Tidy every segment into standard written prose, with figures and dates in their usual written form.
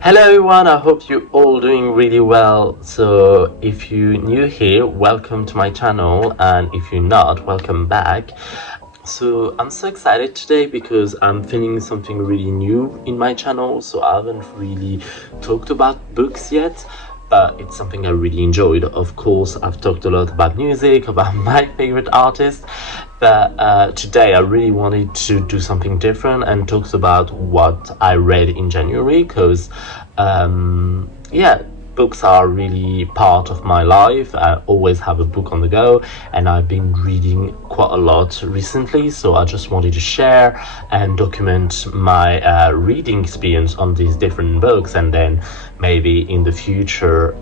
Hello everyone, I hope you're all doing really well. So if you're new here, welcome to my channel, and if you're not, welcome back. So I'm so excited today because I'm filming something really new in my channel. So I haven't really talked about books yet, but it's something I really enjoyed. Of course, I've talked a lot about music, about my favorite artists, but today I really wanted to do something different and talk about what I read in January, because yeah, books are really part of my life. I always have a book on the go, and I've been reading quite a lot recently, so I just wanted to share and document my reading experience on these different books, and then maybe in the future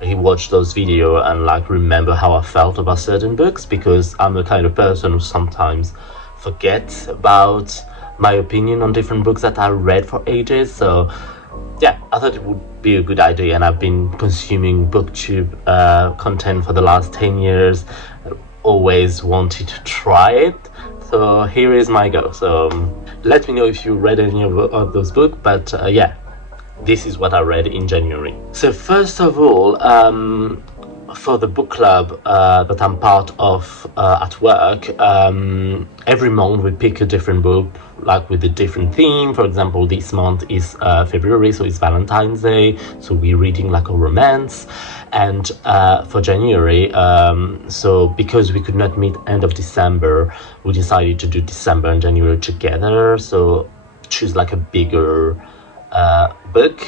rewatch those videos and remember how I felt about certain books, because I'm the kind of person who sometimes forgets about my opinion on different books that I read for ages. So yeah, I thought it would be a good idea, and I've been consuming booktube content for the last 10 years. Always wanted to try it, so here is my go. So let me know if you read any of those books, but yeah, this is what I read in January. So first of all, for the book club that I'm part of at work, every month we pick a different book, with a different theme. For example, this month is February, so it's Valentine's Day, so we're reading a romance. And for January, so because we could not meet end of December, we decided to do December and January together. So choose a bigger book,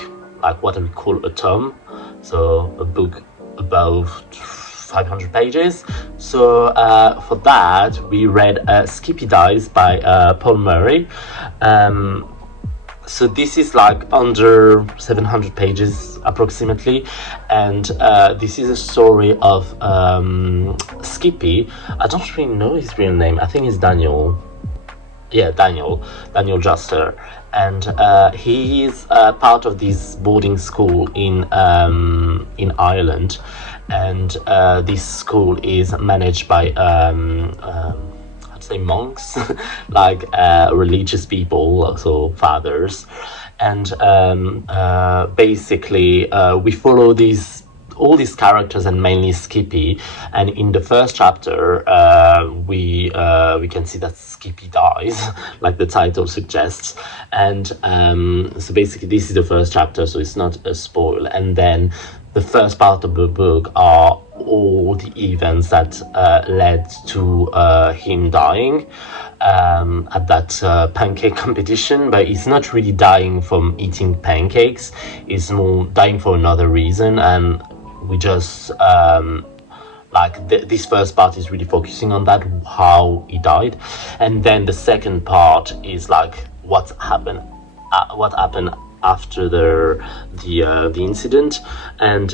what we call a tome, so a book above 500 pages. So for that we read Skippy Dies by Paul Murray. So this is under 700 pages approximately, and this is a story of Skippy. I don't really know his real name. I think it's Daniel. Yeah, Daniel Juster, and he is part of this boarding school in Ireland, and this school is managed by I'd say monks, religious people, so fathers, and basically we follow all these characters, and mainly Skippy. And in the first chapter, we can see that Skippy dies, like the title suggests. And so basically, this is the first chapter, so it's not a spoil. And then the first part of the book are all the events that led to him dying at that pancake competition. But he's not really dying from eating pancakes, he's more dying for another reason. And we just this first part is really focusing on that, how he died, and then the second part is what happened after the incident. And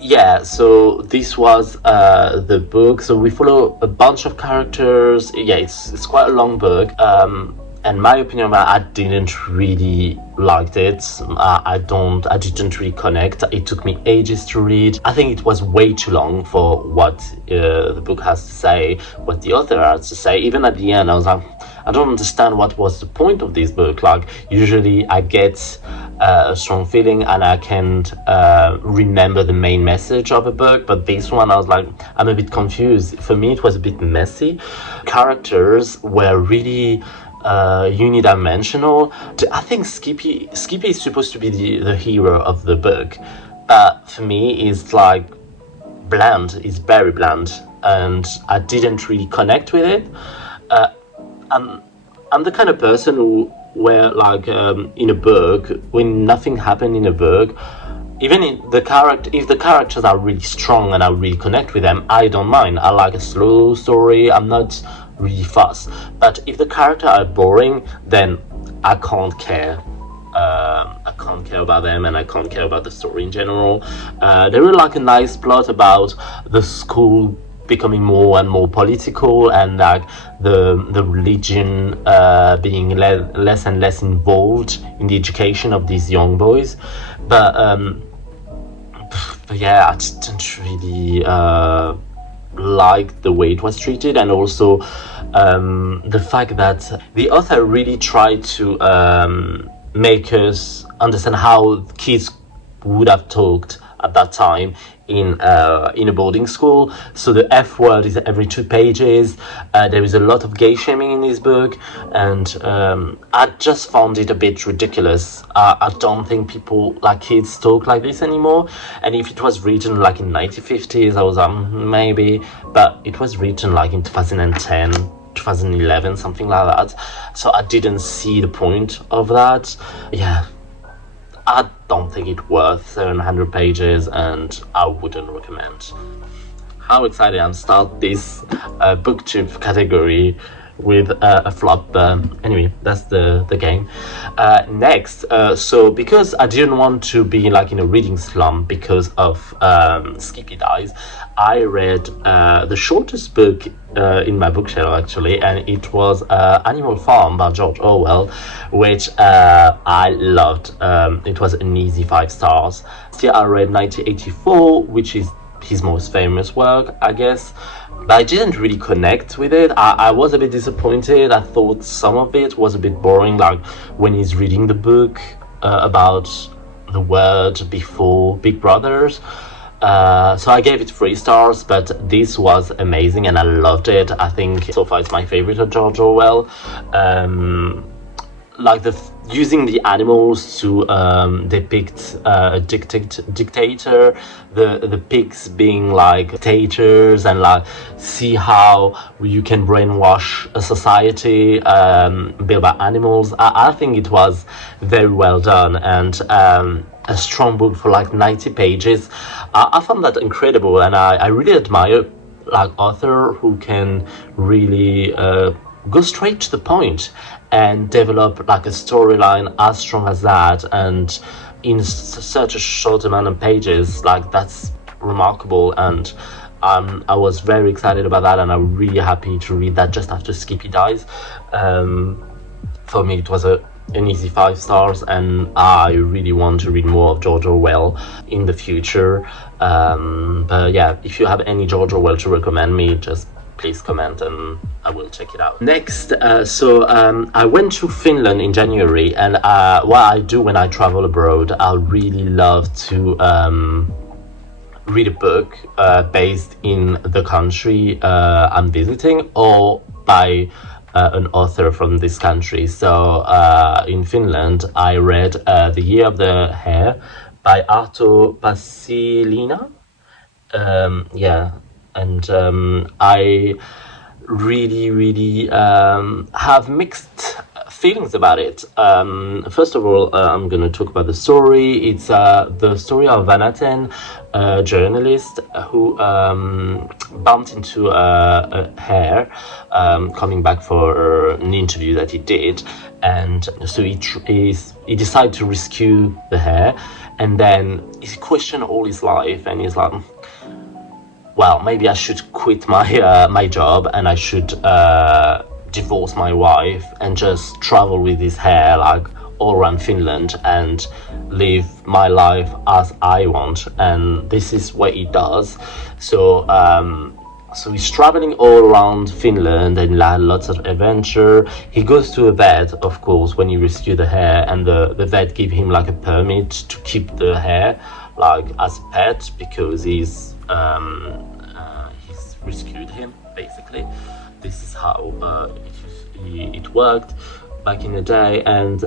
yeah, so this was the book. So we follow a bunch of characters. Yeah, it's quite a long book. And my opinion, I didn't really liked it. I didn't really connect. It took me ages to read. I think it was way too long for what the book has to say, what the author has to say. Even at the end, I was like, I don't understand what was the point of this book. Usually I get a strong feeling and I can remember the main message of a book, but this one I was like, I'm a bit confused. For me, it was a bit messy. Characters were really unidimensional. I think Skippy is supposed to be the hero of the book, but for me it's bland. It's very bland, and I didn't really connect with it. I'm the kind of person where in a book, when nothing happened in a book, even if the characters are really strong and I really connect with them, I don't mind. I like a slow story. I'm not really fast. But if the characters are boring, then I can't care. I can't care about them, and I can't care about the story in general. There was a nice plot about the school becoming more and more political, and the religion being less and less involved in the education of these young boys. But yeah, I didn't really like the way it was treated, and also the fact that the author really tried to make us understand how kids would have talked at that time in a boarding school. So the F word is every 2 pages. There is a lot of gay shaming in this book, and I just found it a bit ridiculous. I don't think people, like kids, talk like this anymore. And if it was written like in 1950s, I was maybe, but it was written like in 2010. 2011, something like that. So I didn't see the point of that. Yeah, I don't think it's worth 700 pages, and I wouldn't recommend. How excited I'm to start this booktube category with a flop. Anyway, that's the game. Next, so because I didn't want to be like in a reading slump because of Skippy Dies, I read the shortest book in my bookshelf actually, and it was Animal Farm by George Orwell, which I loved. It was an easy 5 stars. Still, I read 1984, which is his most famous work, I guess, but I didn't really connect with it. I was a bit disappointed. I thought some of it was a bit boring, like when he's reading the book about the world before Big Brothers. So I gave it 3 stars, but this was amazing and I loved it. I think so far it's my favorite of George Orwell. Like using the animals to depict a dictator, the pigs being like dictators, and like see how you can brainwash a society built by animals. I think it was very well done, and a strong book for like 90 pages. I found that incredible, and I really admire like author who can really go straight to the point and develop like a storyline as strong as that, and in such a short amount of pages. Like, that's remarkable, and I was very excited about that, and I'm really happy to read that just after Skippy Dies. For me it was an easy 5 stars, and I really want to read more of George Orwell in the future. But yeah, if you have any George Orwell to recommend me, just please comment and I will check it out. Next, I went to Finland in January, and what I do when I travel abroad, I really love to read a book based in the country I'm visiting, or by an author from this country. So in Finland, I read The Year of the Hare by Arto Pasilina. And I really have mixed feelings about it. First of all, I'm going to talk about the story. It's the story of Vanaten, a journalist who bumped into a hare coming back for an interview that he did, and so he decided to rescue the hare, and then he questioned all his life, and he's like, well, maybe I should quit my job, and I should divorce my wife and just travel with this hare like all around Finland and live my life as I want. And this is what he does. So he's traveling all around Finland and lots of adventure. He goes to a vet, of course, when he rescues the hare, and the vet give him like a permit to keep the hare like as a pet, because he's rescued him, basically. This is how it worked back in the day. And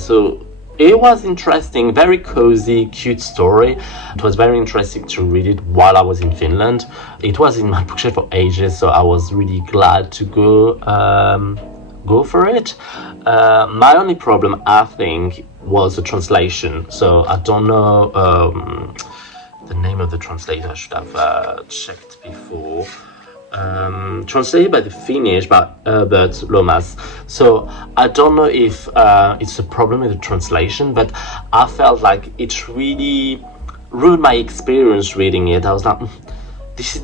so it was interesting, very cozy, cute story. It was very interesting to read it while I was in Finland. It was in my bookshelf for ages, so I was really glad to go for it. My only problem, I think, was the translation. So I don't know the name of the translator. I should have checked before. Translated by the Finnish, by Herbert Lomas. So I don't know if it's a problem with the translation, but I felt like it really ruined my experience reading it. I was like, this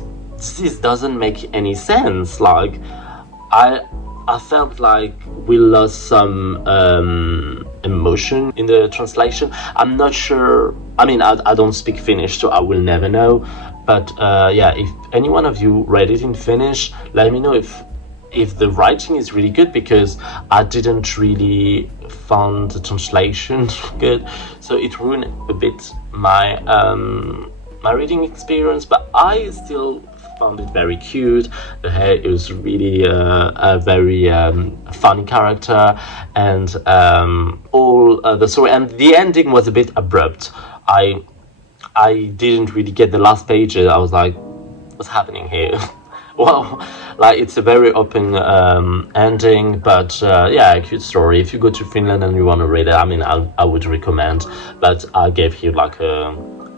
doesn't make any sense. Like, I felt like we lost some emotion in the translation. I'm not sure. I mean, I don't speak Finnish, so I will never know. But if any one of you read it in Finnish, let me know if if the writing is really good, because I didn't really find the translation good, so it ruined a bit my my reading experience. But I still found it very cute. The hair is really a very funny character, and all the story, and the ending was a bit abrupt. I didn't really get the last pages. I was like, what's happening here? Well, like, it's a very open ending, but yeah, a cute story. If you go to Finland and you want to read it, I mean, I would recommend, but I gave you like a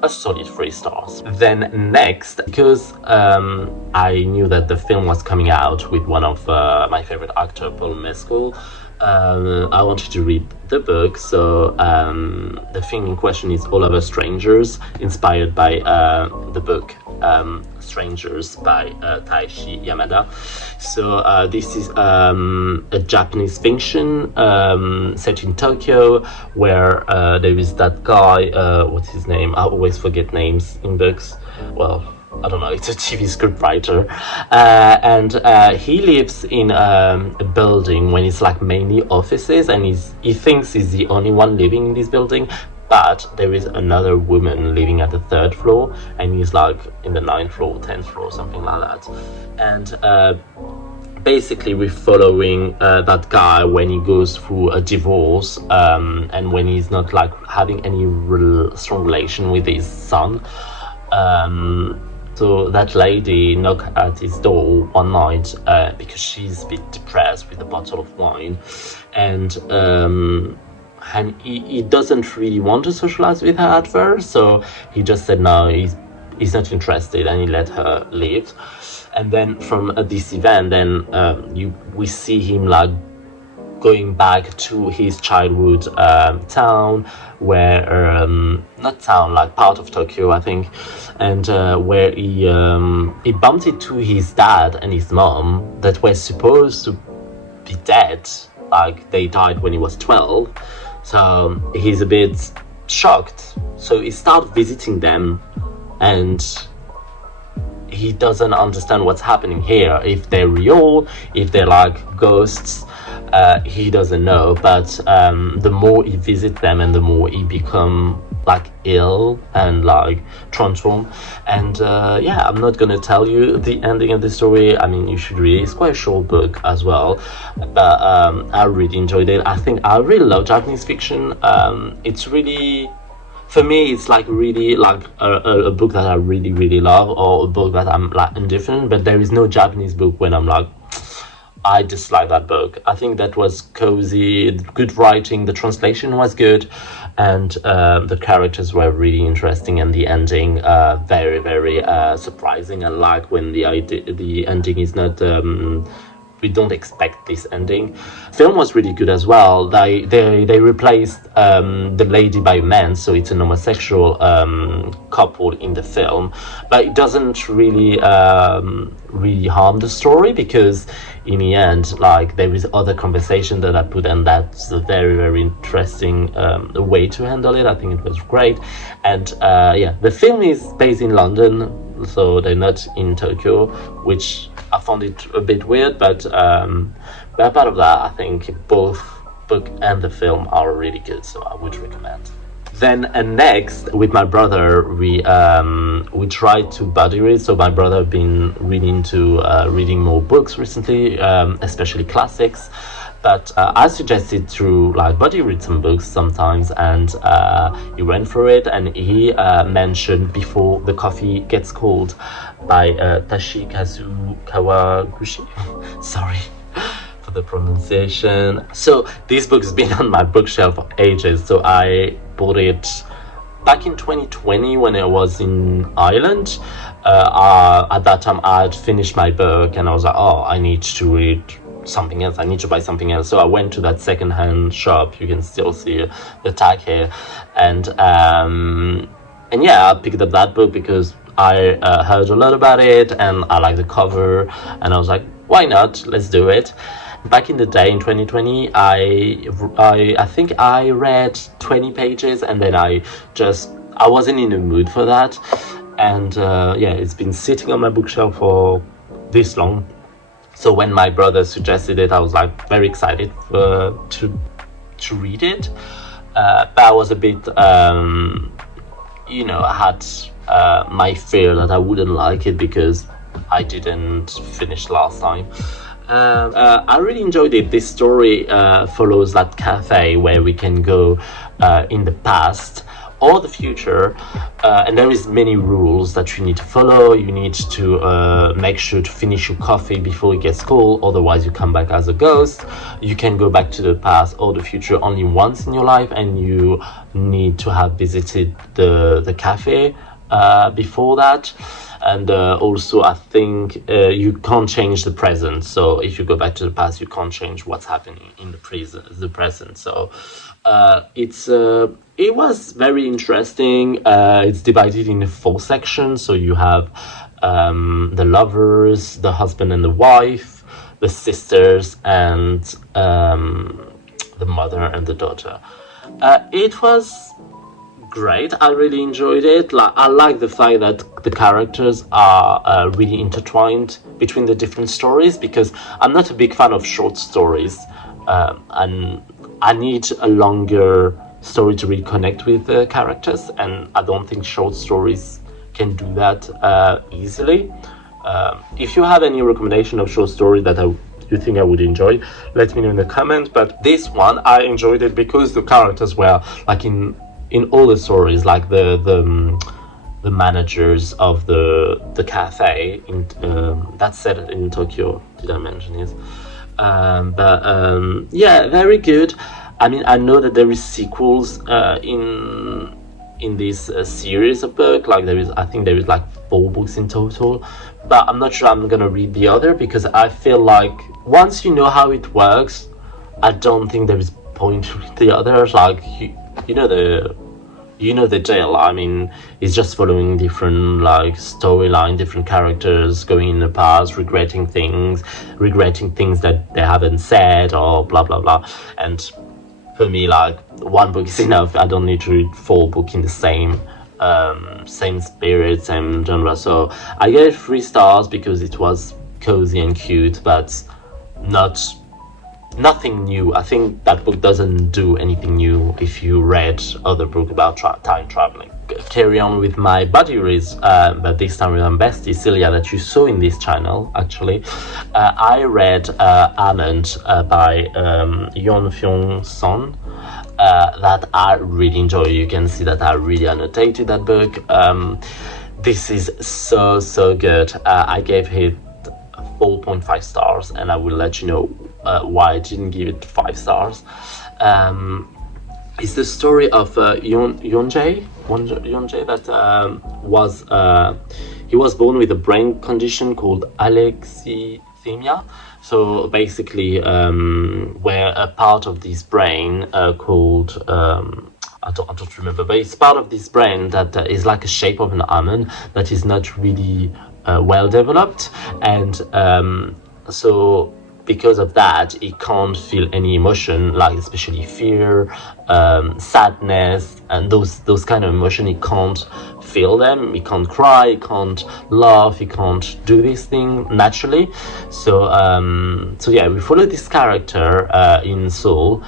solid 3 stars. Then next, because I knew that the film was coming out with one of my favorite actor, Paul Mescal, I wanted to read the book. So the film in question is All of Us Strangers, inspired by the book Strangers by Taishi Yamada. So this is a Japanese fiction set in Tokyo, where there is that guy, what's his name? I always forget names in books. Well, I don't know, it's a TV script writer, and he lives in a building when it's like mainly offices, and he thinks he's the only one living in this building, but there is another woman living at the 3rd floor, and he's like in the 9th floor, 10th floor, something like that. And basically we're following that guy when he goes through a divorce, and when he's not like having any strong relation with his son. So that lady knocked at his door one night because she's a bit depressed with a bottle of wine, and he doesn't really want to socialize with her at first, so he just said no, he's not interested, and he let her leave. And then from this event, then we see him like going back to his childhood town, where not town, like part of Tokyo, I think, and where he bumped into his dad and his mom that were supposed to be dead, like they died when he was 12. So he's a bit shocked. So he starts visiting them, and he doesn't understand what's happening here, if they're real, if they're like ghosts. He doesn't know, but the more he visits them, and the more he become like ill and like transform. And yeah, I'm not gonna tell you the ending of the story. I mean, you should read it. It's quite a short book as well, but I really enjoyed it. I think I really love Japanese fiction. It's really, for me, it's like really like a book that I really, really love, or a book that I'm like indifferent. But there is no Japanese book when I'm like, I dislike that book. I think that was cozy, good writing, the translation was good, and the characters were really interesting, and the ending very, very surprising. I like when the ending is not. We don't expect this ending. Film was really good as well. They replaced the lady by a man, so it's an homosexual couple in the film, but it doesn't really really harm the story, because in the end, like, there is other conversation that I put, and that's a very, very interesting way to handle it. I think it was great. And yeah, the film is based in London, so they're not in Tokyo, which I found it a bit weird, but apart of that, I think both book and the film are really good, so I would recommend. Then next, with my brother, we tried to buddy read. So my brother has been really into reading more books recently, especially classics. But I suggested to like buddy read some books sometimes, and he went for it, and he mentioned Before the Coffee Gets Cold by Tashikazu Kawaguchi. Sorry for the pronunciation. So this book's been on my bookshelf for ages, so I bought it back in 2020 when I was in Ireland. At that time I had finished my book, and I was like, oh, I need to read something else, I need to buy something else. So I went to that second-hand shop, you can still see the tag here, and yeah, I picked up that book because I heard a lot about it, and I like the cover, and I was like, why not, let's do it. Back in the day, in 2020, I think I read 20 pages, and then I wasn't in the mood for that, and yeah, it's been sitting on my bookshelf for this long, So when my brother suggested it, I was like very excited to read it. But I was a bit, I had my fear that I wouldn't like it because I didn't finish last time. I really enjoyed it. This story follows that cafe where we can go in the past or the future, and there is many rules that you need to follow. You need to make sure to finish your coffee before it gets cold, otherwise you come back as a ghost. You can go back to the past or the future only once in your life, and you need to have visited the cafe before that. And also I think you can't change the present, so if you go back to the past you can't change what's happening in the present. So it was very interesting. It's divided in 4 sections, so you have the lovers, the husband and the wife, the sisters, and the mother and the daughter. It was great. I really enjoyed it. I like the fact that the characters are really intertwined between the different stories, because I'm not a big fan of short stories, and I need a longer story to reconnect with the characters, and I don't think short stories can do that easily. If you have any recommendation of short story that you think I would enjoy, let me know in the comment. But this one I enjoyed it because the characters were like in all the stories, like the managers of the cafe in that's set in Tokyo. Did I mention this? Yeah, very good. I mean, I know that there is sequels in this series of books. Like I think there is like 4 books in total, but I'm not sure I'm gonna read the other, because I feel like once you know how it works, I don't think there is point to read the others. Like you know the tale. I mean, it's just following different like storyline, different characters going in the past, regretting things that they haven't said, or blah blah blah. And for me, like 1 book is enough. I don't need to read 4 books in the same spirit, same genre. So I gave it 3 stars because it was cozy and cute, but nothing new. I think that book doesn't do anything new if you read other book about time traveling. Carry on with my buddy reads, but this time with my bestie Celia that you saw in this channel. Actually, I read Almond by Yeon Fyung Son. That I really enjoy. You can see that I really annotated that book. This is so good. I gave it 4.5 stars, and I will let you know why I didn't give it 5 stars. It's the story of Yeonjae that he was born with a brain condition called alexithymia. So basically, where a part of this brain called I don't remember, but it's part of this brain that is like a shape of an almond that is not really well developed, and so because of that he can't feel any emotion, like especially fear, sadness, and those kind of emotion. He can't feel them. He can't cry, he can't laugh, he can't do this thing naturally. So yeah, we follow this character in Seoul.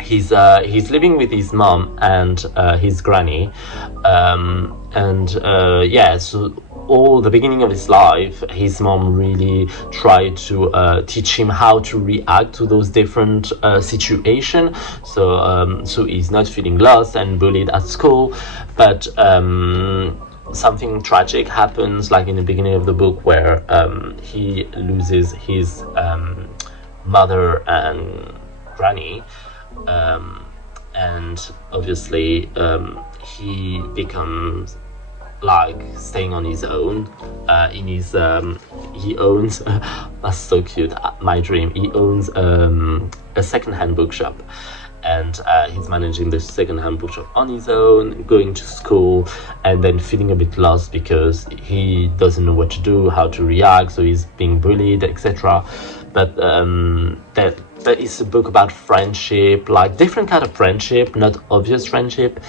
He's living with his mom and his granny, so all the beginning of his life, his mom really tried to teach him how to react to those different situations. So he's not feeling lost and bullied at school, but something tragic happens, like in the beginning of the book, where he loses his mother and granny. And obviously he becomes like staying on his own. He owns that's so cute, my dream. He owns a second-hand bookshop, and he's managing the second-hand bookshop on his own, going to school, and then feeling a bit lost because he doesn't know what to do, how to react, so he's being bullied, etc. But that is a book about friendship, like different kind of friendship, not obvious friendship,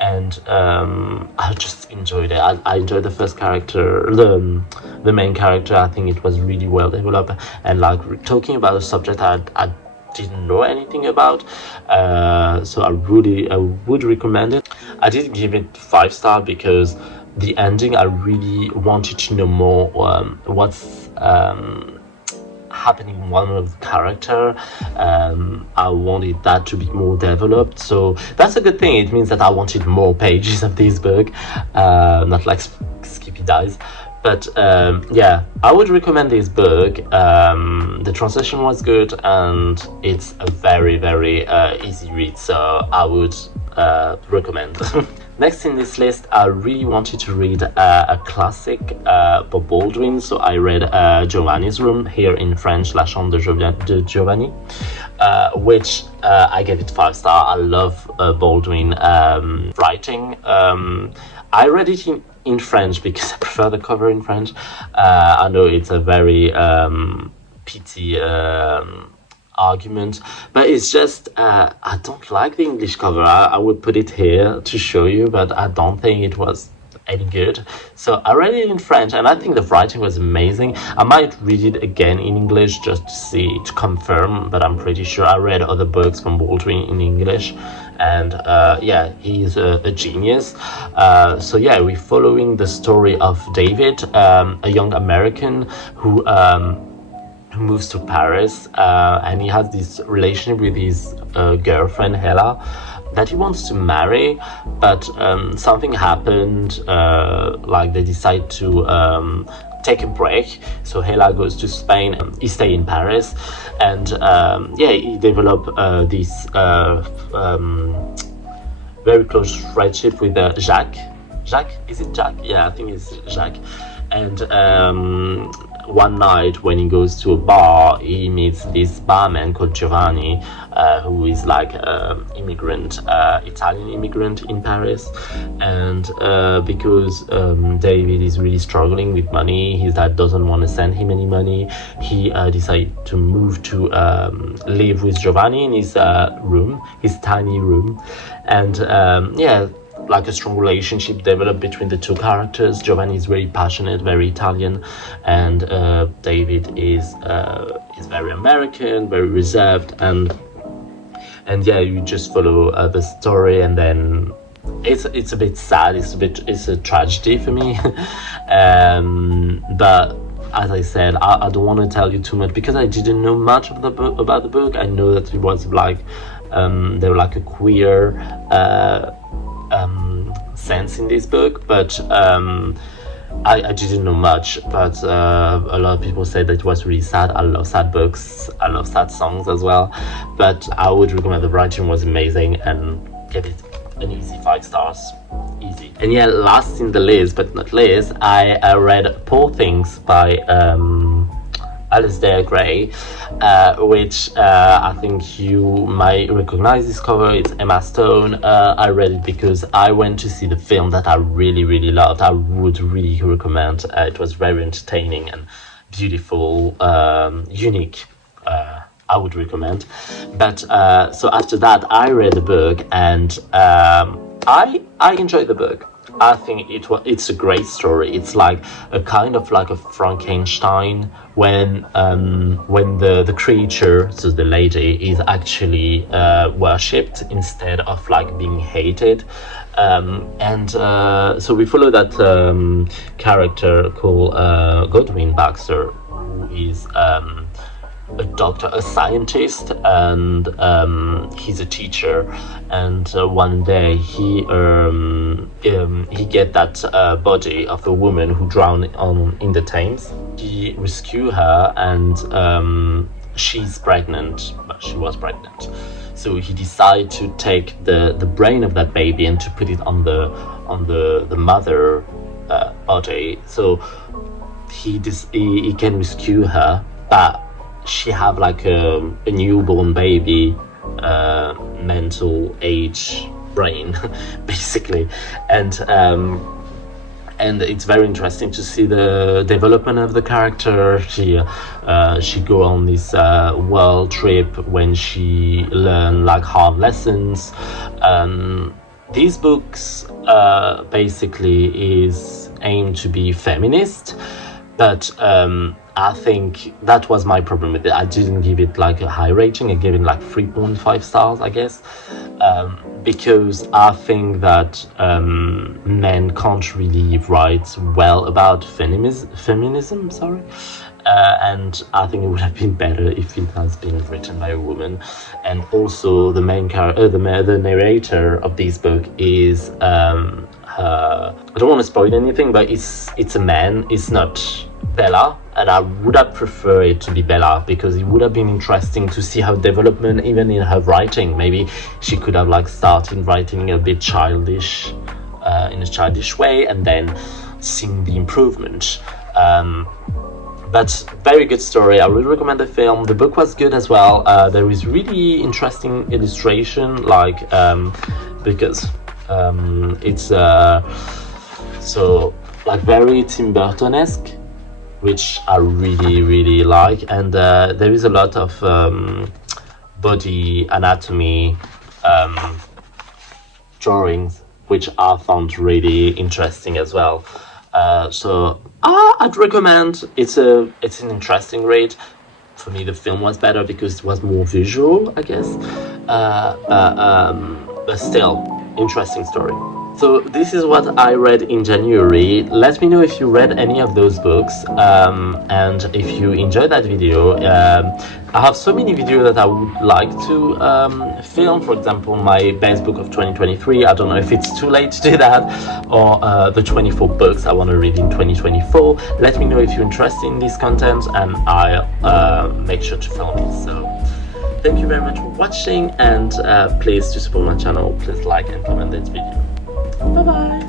and I just enjoyed it. I enjoyed the first character, the main character. I think it was really well developed, and like talking about a subject I didn't know anything about, so I would recommend it. I did give it 5 star because the ending, I really wanted to know more what's happening one of the character. I wanted that to be more developed, so that's a good thing. It means that I wanted more pages of this book, not like Skippy dies. But yeah, I would recommend this book. The translation was good, and it's a very, very easy read, so I would recommend. Next in this list, I really wanted to read a classic, Bob Baldwin, so I read Giovanni's Room, here in French, La Chambre de Giovanni, which I gave it 5 star. I love Baldwin writing. I read it in French because I prefer the cover in French. I know it's a very pity argument, but it's just I don't like the English cover. I would put it here to show you, but I don't think it was any good, so I read it in French, and I think the writing was amazing. I might read it again in English just to see, to confirm, but I'm pretty sure I read other books from Baldwin in English, and yeah, he's a genius. So yeah, we're following the story of David, a young American who moves to Paris, and he has this relationship with his girlfriend Hella that he wants to marry, but something happened, like they decide to take a break, so Hela goes to Spain, he stay in Paris, and yeah, he develop this very close friendship with Jacques. Is it Jacques? Yeah, I think it's Jacques. And one night when he goes to a bar, he meets this barman called Giovanni, who is like immigrant, Italian immigrant in Paris. And because David is really struggling with money, his dad doesn't want to send him any money, he decided to move to live with Giovanni in his room, his tiny room. And yeah, like a strong relationship developed between the two characters. Giovanni is very passionate, very Italian, and David is very American, very reserved, and yeah, you just follow the story, and then it's a bit sad. It's a tragedy for me, but as I said, I don't want to tell you too much because I didn't know much of about the book. I know that it was like they were like a queer sense in this book, but I didn't know much, but a lot of people said that it was really sad. I love sad books, I love sad songs as well, but I would recommend. The writing was amazing, and give it an easy 5 stars, easy. And yeah, last in the list but not least, I read Poor Things by Alasdair Gray, which I think you might recognize this cover. It's Emma Stone. I read it because I went to see the film that I really, really loved. I would really recommend. It was very entertaining and beautiful, unique. I would recommend. But so after that, I read the book, and I enjoyed the book. I think it's a great story. It's like a kind of like a Frankenstein when the creature, so the lady, is actually worshipped instead of like being hated. And so we follow that character called Godwin Baxter, who is a doctor, a scientist, and he's a teacher. And one day he get that body of a woman who drowned in the Thames. He rescue her, and she's pregnant. Well, she was pregnant. So he decided to take the brain of that baby and to put it on the mother body. So he can rescue her, but she have like a newborn baby, mental age brain, basically, and it's very interesting to see the development of the character. She go on this world trip when she learn like hard lessons, these books basically is aimed to be feminist, but I think that was my problem with it. I didn't give it like a high rating. I gave it like 3.5 stars, I guess, because I think that men can't really write well about feminism. Sorry. And I think it would have been better if it has been written by a woman. And also, the main character, the narrator of this book is I don't want to spoil anything, but it's a man. It's not Bella, and I would have preferred it to be Bella, because it would have been interesting to see her development even in her writing. Maybe she could have like started writing a bit childish, in a childish way, and then seeing the improvement. But very good story. I really recommend the film. The book was good as well. There is really interesting illustration, like because it's so like very Tim Burton-esque, which I really like. And there is a lot of body anatomy drawings, which I found really interesting as well. So I'd recommend. It's an interesting read. For me, the film was better because it was more visual, I guess. But still, interesting story. So this is what I read in January. Let me know if you read any of those books, and if you enjoyed that video. I have so many videos that I would like to film. For example, my best book of 2023. I don't know if it's too late to do that, or the 24 books I want to read in 2024. Let me know if you're interested in this content, and I'll make sure to film it. So thank you very much for watching, and please to support my channel, please like and comment this video. Bye bye.